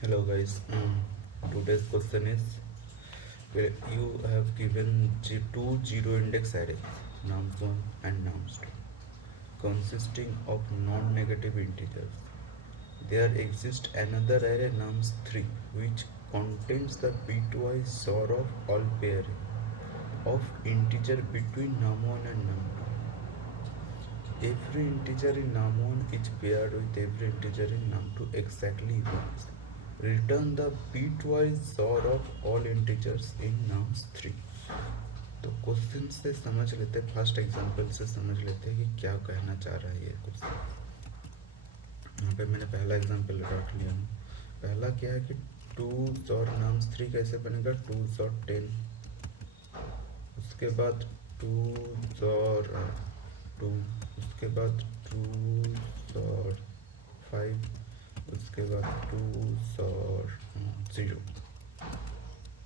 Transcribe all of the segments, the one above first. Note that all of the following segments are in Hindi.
Hello guys. Today's question is where you have given two zero index arrays nums1 and nums2 consisting of non-negative integers. There exists another array nums3 which contains the bitwise XOR of all pairing of integer between num1 and num2. Every integer in num1 is paired with every integer in num2 exactly once. Return the bitwise XOR of all integers in nums3. तो क्वेश्चन से समझ लेते हैं, फर्स्ट एग्जांपल से समझ लेते हैं कि क्या कहना चाह रहा है ये क्वेश्चन। यहाँ पे मैंने पहला एग्जांपल रख लिया हूँ। पहला क्या है कि 2 XOR nums3 कैसे बनेगा, 2 XOR 10, उसके बाद 2 XOR 2, उसके बाद 2 XOR 5, उसके बाद 2 XOR 0।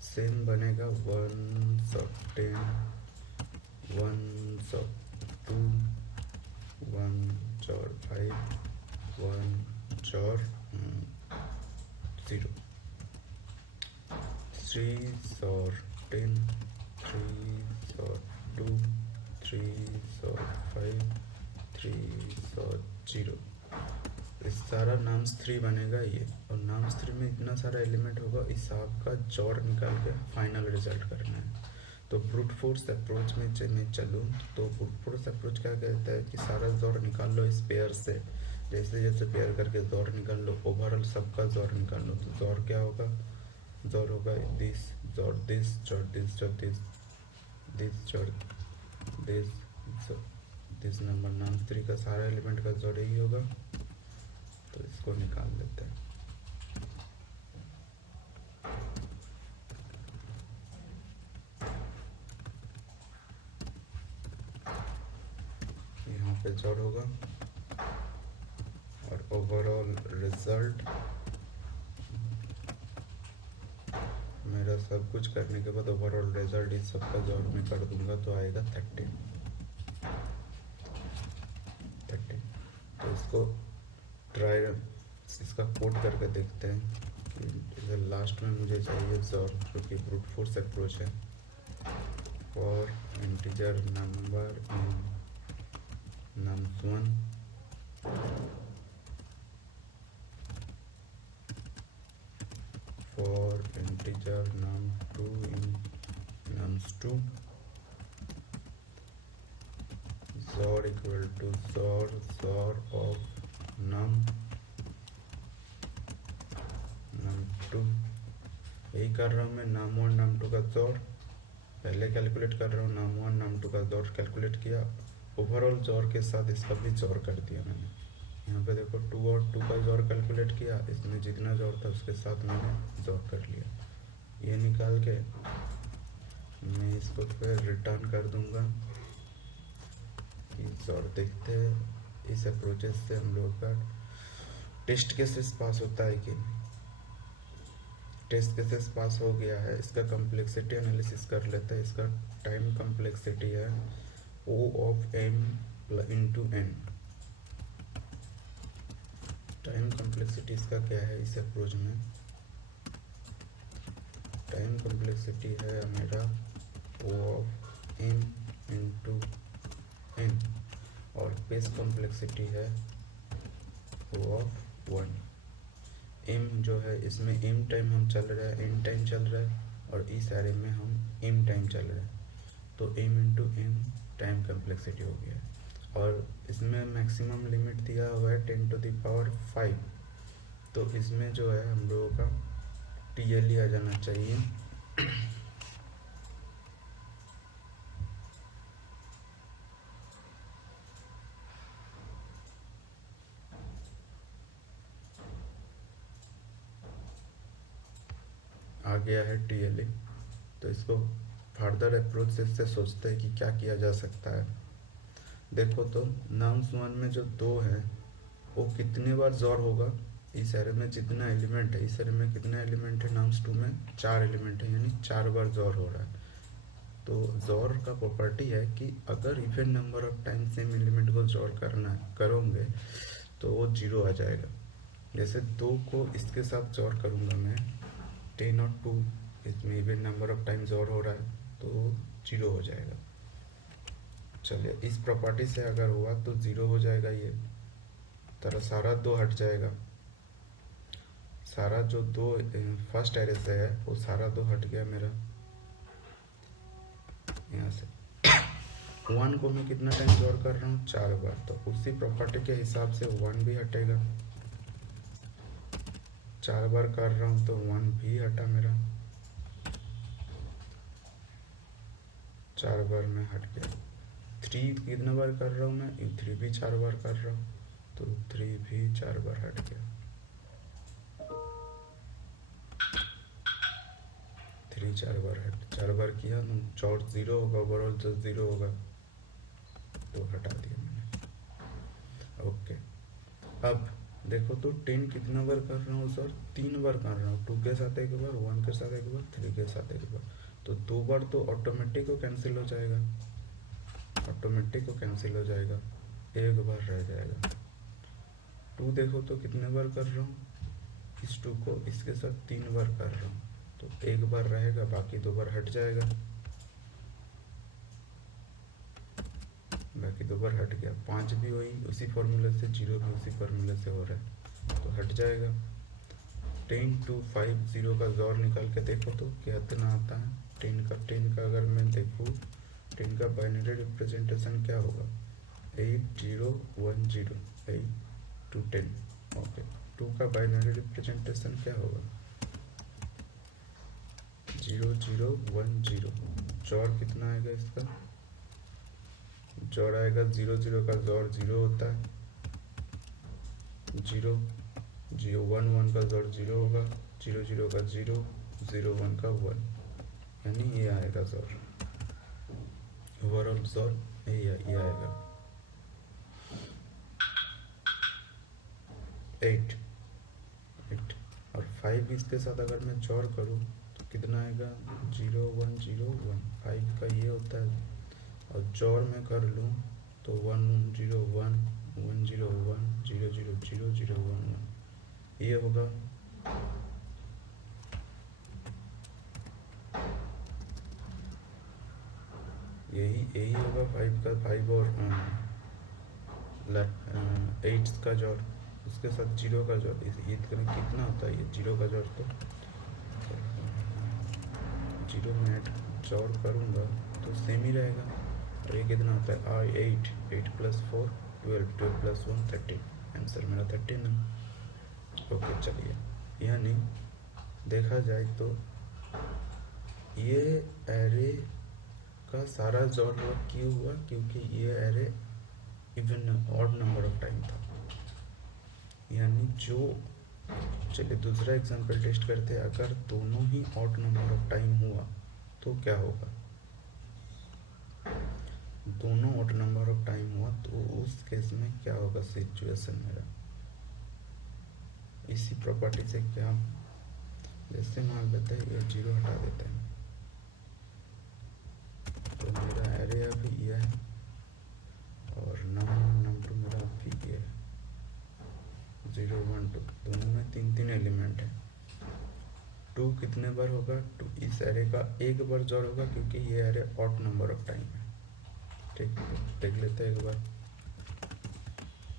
सेम बनेगा 1 XOR 10, 1 XOR 2, 1 XOR 5, 1 XOR 0, 3 XOR 10, 3 XOR 2, 3 XOR 5, 3 XOR 0। इस सारा नाम्स3 बनेगा ये, और नाम्स3 में इतना सारा एलिमेंट होगा, इस आपका जोड़ निकाल के फाइनल रिजल्ट करना है। तो ब्रूट फोर्स अप्रोच में मैं चलूँ तो ब्रूट फोर्स अप्रोच क्या कहता है कि सारा जोड़ निकाल लो इस पेयर से, जैसे जैसे पेयर करके जोड़ निकाल लो, ओवरऑल सबका जोड़ निकाल लो। तो जोड़ क्या होगा, जोड़ होगा दिस जोड़ दिस जोड़ दिस जोड़ दिस दिस जोड़ दिस नंबर नाम्स3 का सारा एलिमेंट का जोड़ यही होगा। तो इसको निकाल लेते हैं। यहाँ पे जोड़ होगा और ओवरऑल रिजल्ट मेरा सब कुछ करने के बाद ओवरऑल रिजल्ट इस सबका जोड़ में कर दूंगा तो आएगा 13। तो इसको ट्राई इसका कोड करके देखते हैं कि लास्ट में मुझे चाहिए जोड़, जो कि ब्रूट फोर्स अप्रोच है। For integer number in nums1 for integer num2 in nums2 XOR equal to XOR of num2। यही कर रहा हूँ मैं, num1 num2 का XOR पहले कैलकुलेट कर रहा हूँ, num1 num2 का XOR कैलकुलेट किया, ओवरऑल जोड़ के साथ इसका भी जोड़ कर दिया मैंने। यहाँ पे देखो 2 और 2 का जोड़ कैलकुलेट किया, इसमें जितना जोड़ था उसके साथ मैंने जोड़ कर लिया। ये निकाल के मैं इसको फिर रिटर्न कर दूंगा कि जोड़ देखते हैं इस अप्रोचेस से हम लोग का टेस्ट केसेस पास होता है कि टेस्ट केसेस पास हो गया है। इसका कम्प्लेक्सिटी एनालिसिस कर लेते हैं। इसका टाइम कम्प्लेक्सिटी है O of m into n। Time complexity इसका क्या है, इस अप्रोच में टाइम कम्प्लेक्सिटी है मेरा O of m into n, और पेस कम्प्लेक्सिटी है O of 1। m जो है इसमें m टाइम हम चल रहा है, n टाइम चल रहा है, और इस एरे में हम m टाइम चल रहा है, तो m into n time complexity हो गया। और इसमें मैक्सिमम लिमिट दिया हुआ है 10⁵। तो इसमें जो है हम लोगों का TLE आ जाना चाहिए। आ गया है TLE। तो इसको फर्दर अप्रोच से सोचते हैं कि क्या किया जा सकता है। देखो तो nums1 में जो 2 है वो कितनी बार जोड़ होगा, इस एरे में जितना एलिमेंट है, इस एरे में कितना एलिमेंट है, nums2 में 4 एलिमेंट है, यानी 4 बार जोड़ हो रहा है। तो जोड़ का प्रॉपर्टी है कि अगर even number of time same element को जोड़ करोगे तो वो 0 आ जाएगा। जैसे 2 को इसके साथ जोड़ करूँगा मैं, 10 और 2 इसमें इवन नंबर ऑफ टाइम जोड़ हो रहा है तो 0 हो जाएगा। चलिए इस प्रॉपर्टी से अगर हुआ तो 0 हो जाएगा, ये तरह सारा 2 हट जाएगा, सारा जो 2 फर्स्ट एरे से है वो सारा 2 हट गया मेरा यहाँ से। 1 को मैं कितना टाइम जोड़ कर रहा हूँ, 4 बार, तो उसी प्रॉपर्टी के हिसाब से 1 भी हटेगा। 4 बार कर रहा हूँ तो 1 भी हटा मेरा, 4 बार में हट गया। 3 कितना बार कर रहा हूँ मैं, 3 भी 4 बार कर रहा हूँ तो 3 भी 4 बार हट गया। 3 4 बार हट, 4 बार किया तो चौथ 0 होगा, ओवरऑल तो 0 होगा, तो हटा दिया मैंने। ओके, अब देखो तो 10 कितना बार कर रहा हूँ सर, 3 बार कर रहा हूँ, 2 के साथ एक बार, 1 के साथ एक बार, 3 के साथ एक बार, तो 2 बार तो ऑटोमेटिक को कैंसिल हो जाएगा, ऑटोमेटिक को कैंसिल हो जाएगा, एक बार रह जाएगा। 2 देखो तो कितने बार कर रहा हूँ, इस 2 को इसके साथ 3 बार कर रहा हूँ तो एक बार रहेगा, बाकी 2 बार हट जाएगा, बाकी 2 बार हट गया। 5 भी वही उसी फॉर्मूले से, 0 भी उसी फॉर्मूले से हो रहा है तो हट जाएगा। 10 2 5 0 का जोड़ निकाल के देखो तो कितना आता है। 10 का अगर मैं देखूँ, 10 का बाइनरी रिप्रेजेंटेशन क्या होगा, 8 0 1 0, 8 2 10। ओके, 2 का बाइनरी रिप्रेजेंटेशन क्या होगा, 0 0 1 0। जोड़ कितना आएगा इसका, जोड़ आएगा 0 0 का जोड़ 0 होता है, 0 0 1 1 का जोड़ 0 होगा, 0 0 का 0, 0 1 का 1, यानी ये आएगा जोड़, ओवरऑल जोड़ ये आएगा 8 8। और 5 इसके साथ अगर मैं जोड़ करूँ तो कितना आएगा, 0 1 0 1, 5 का ये होता है, और जोड़ में कर लूँ तो 1 0 1 1 0 1 0 0 0 0 1 1, ये होगा। यही होगा 5 का, 5 और 8 का जोड़, उसके साथ 0 का जोड़, ये कितना होता है, ये 0 का जोड़, तो 0 में 8 जोड़ करूँगा तो सेम ही रहेगा। और ये कितना होता है, 8 8 + 4 12 12 + 1 30, आंसर मेरा 13 है। ओके चलिए, यानी देखा जाए तो ये एरे का सारा जोड़ हुआ, क्यों हुआ, क्योंकि ये array even odd number of time था, यानी जो, चलिए दूसरा एग्जांपल टेस्ट करते हैं। अगर दोनों ही ऑड नंबर ऑफ टाइम हुआ तो क्या होगा, दोनों ऑड नंबर ऑफ टाइम हुआ तो उस केस में क्या होगा सिचुएशन मेरा, इसी प्रॉपर्टी से क्या, जैसे मान लेते हैं ये 0 हटा देते हैं तो मेरा एरे अभी ये है और नम2 मेरा अभी ये है, 0 1 2, दोनों में 3 एलिमेंट है। 2 कितने बार होगा, 2 इस एरे का एक बार जोड़ होगा क्योंकि ये array odd number of time है। ठीक है, देख लेते हैं एक बार,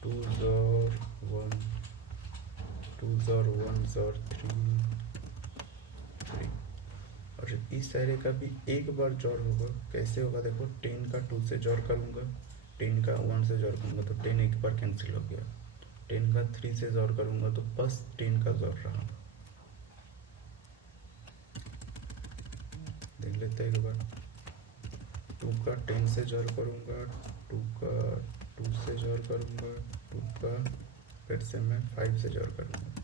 2 जोड़ 1 2 जोड़ 1 जोड़ 3 3, और इस एरे का भी एक बार जोड़ होगा। कैसे होगा देखो, 10 का 2 से जोड़ करूँगा, 10 का 1 से जोड़ करूँगा तो 10 एक बार कैंसिल हो गया, 10 का 3 से जोड़ करूँगा तो बस 10 का जोड़ रहा। देख लेते हैं एक बार, 2 का 10 से जोड़ करूँगा, 2 का 2 से जोड़ करूँगा, 2 का फिर से मैं 5 से जोड़ करूँगा।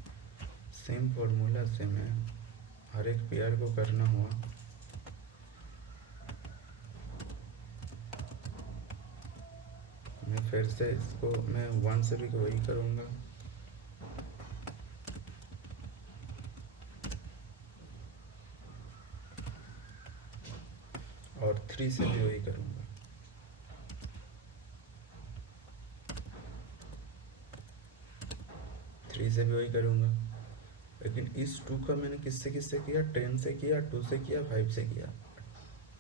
सेम फॉर्मूला से मैं हर एक पेयर को करना हुआ, मैं फिर से इसको मैं 1 से भी वही करूँगा, और 3 से भी वही करूँगा। 3 3 से भी वही करूँगा। लेकिन इस 2 का मैंने किससे किससे किया, 10 से किया, 2 से किया, 5 से किया।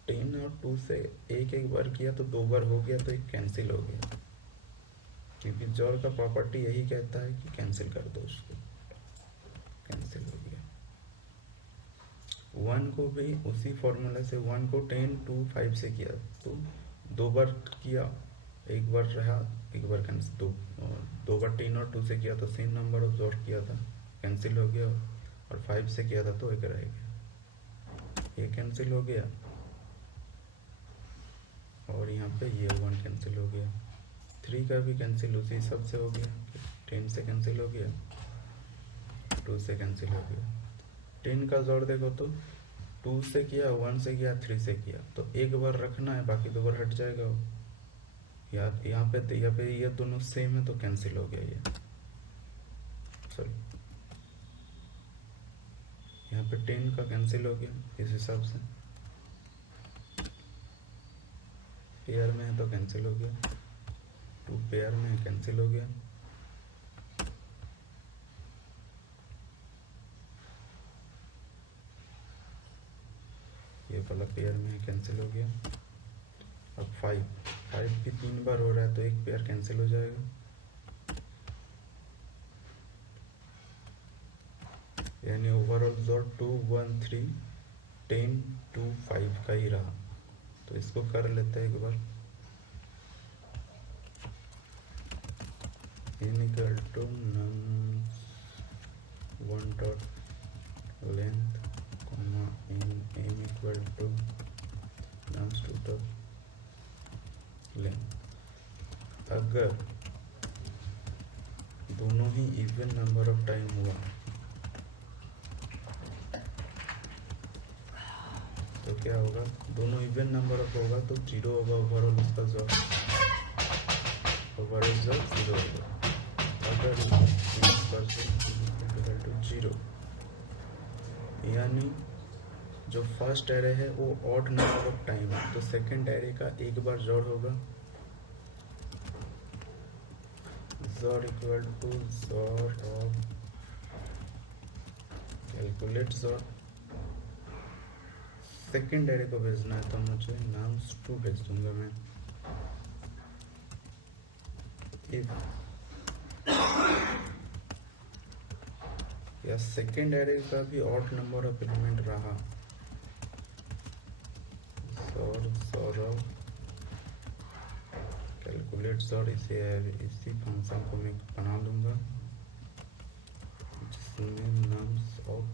10 और 2 से एक बार किया तो 2 बार हो गया, तो एक कैंसिल हो गया, क्योंकि जोर का प्रॉपर्टी यही कहता है कि कैंसिल कर दो उसको। कैंसिल हो गया। 1 को भी उसी फॉर्मूला से 1 को 10, 2, 5 से किया तो 2 बार किया, एक बार रहा, एक बार कैंसिल, 2 बार 10 और 2 से किया तो सेम नंबर ऑब्जॉर्व किया था, कैंसिल हो गया। और 5 से किया था तो एक रह गया, ये कैंसिल हो गया। और यहाँ पे ये 1 कैंसिल हो गया। 3 का भी कैंसिल उसी हिसाब से हो गया, 10 से कैंसिल हो गया, 2 से कैंसिल हो गया। 10 का जोड़ देखो तो 2 से किया, 1 से किया, 3 से किया, तो एक बार रखना है, बाकी 2 बार हट जाएगा वो। यहाँ पे ये दोनों सेम है तो कैंसिल हो गया ये। सॉरी, यहाँ पे 10 का कैंसिल हो गया इस हिसाब से, पेयर में है तो कैंसिल हो गया, 2 पेयर में कैंसिल हो गया। ये वाला पेयर में कैंसिल हो गया। अब 5 भी 3 बार हो रहा है तो एक पेयर कैंसिल हो जाएगा। यानी ओवरऑल जोड़ 2, 1, 3, 10, 2, 5 का ही रहा। तो इसको कर लेते हैं एक बार। n equal to nums 1 dot length comma m equal to nums 2 dot length. अगर दोनों ही इवन नंबर ऑफ टाइम हुआ तो क्या होगा, दोनों इवन नंबर ऑफ होगा तो 0 होगा ओवरऑल उसका जोड़, ओवरऑल जोड़ 0 होगा। अगर 0, यानी जो फर्स्ट एरे है वो ऑड नंबर ऑफ टाइम है तो सेकंड एरे का एक बार जोड़ होगा। जोड़ इक्वल टू जोड़ ऑफ, कैलकुलेट जोड़। सेकेंड एरे को भेजना है तो मुझे nums 2 भेज दूंगा मैं। इफ या सेकेंड एरे का भी ऑड नंबर ऑफ एलिमेंट रहा, सौरभ कैलकुलेट सॉर, इसी फंक्शन को मैं बना लूँगा जिसमें nums ऑफ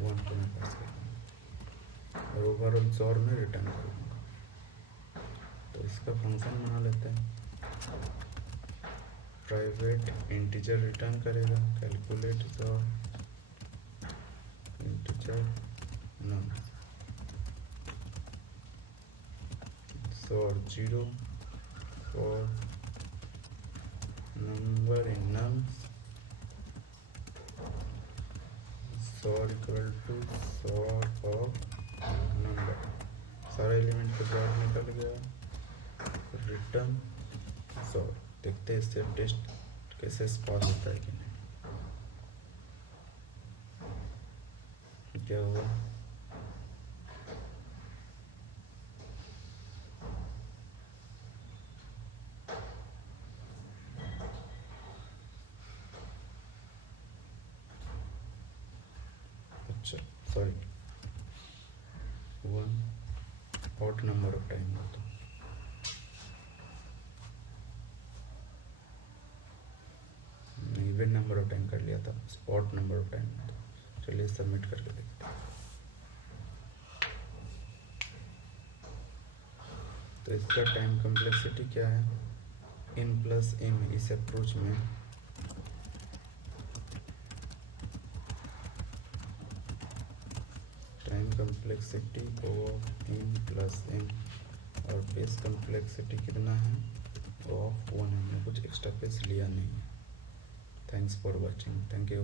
1 को मैं पास करूँगा और ओवरऑल जोर में रिटर्न करूँगा। तो इसका फंक्शन बना लेते हैं। प्राइवेट इंटीजर रिटर्न करेगा, calculate xor integer nums xor 0 for number in nums xor equal to xor of number. सारा एलिमेंट का सॉर निकल गया, रिटर्न सॉर। देखते हैं इससे टेस्ट कैसे पास होता है कि नहीं। क्या हुआ, अच्छा sorry 1 odd number of time हो तो इवन नंबर ऑफ टाइम कर लिया था, स्पॉट नंबर ऑफ टाइम। तो चलिए सबमिट करके देखते हैं। तो इसका टाइम कॉम्प्लेक्सिटी क्या है, n+m। इस अप्रोच में टाइम कॉम्प्लेक्सिटी ऑफ n+m और बेस कॉम्प्लेक्सिटी कितना है, ऑफ 1। हमने कुछ एक्स्ट्रा पेस लिया नहीं है। Thanks for watching, thank you.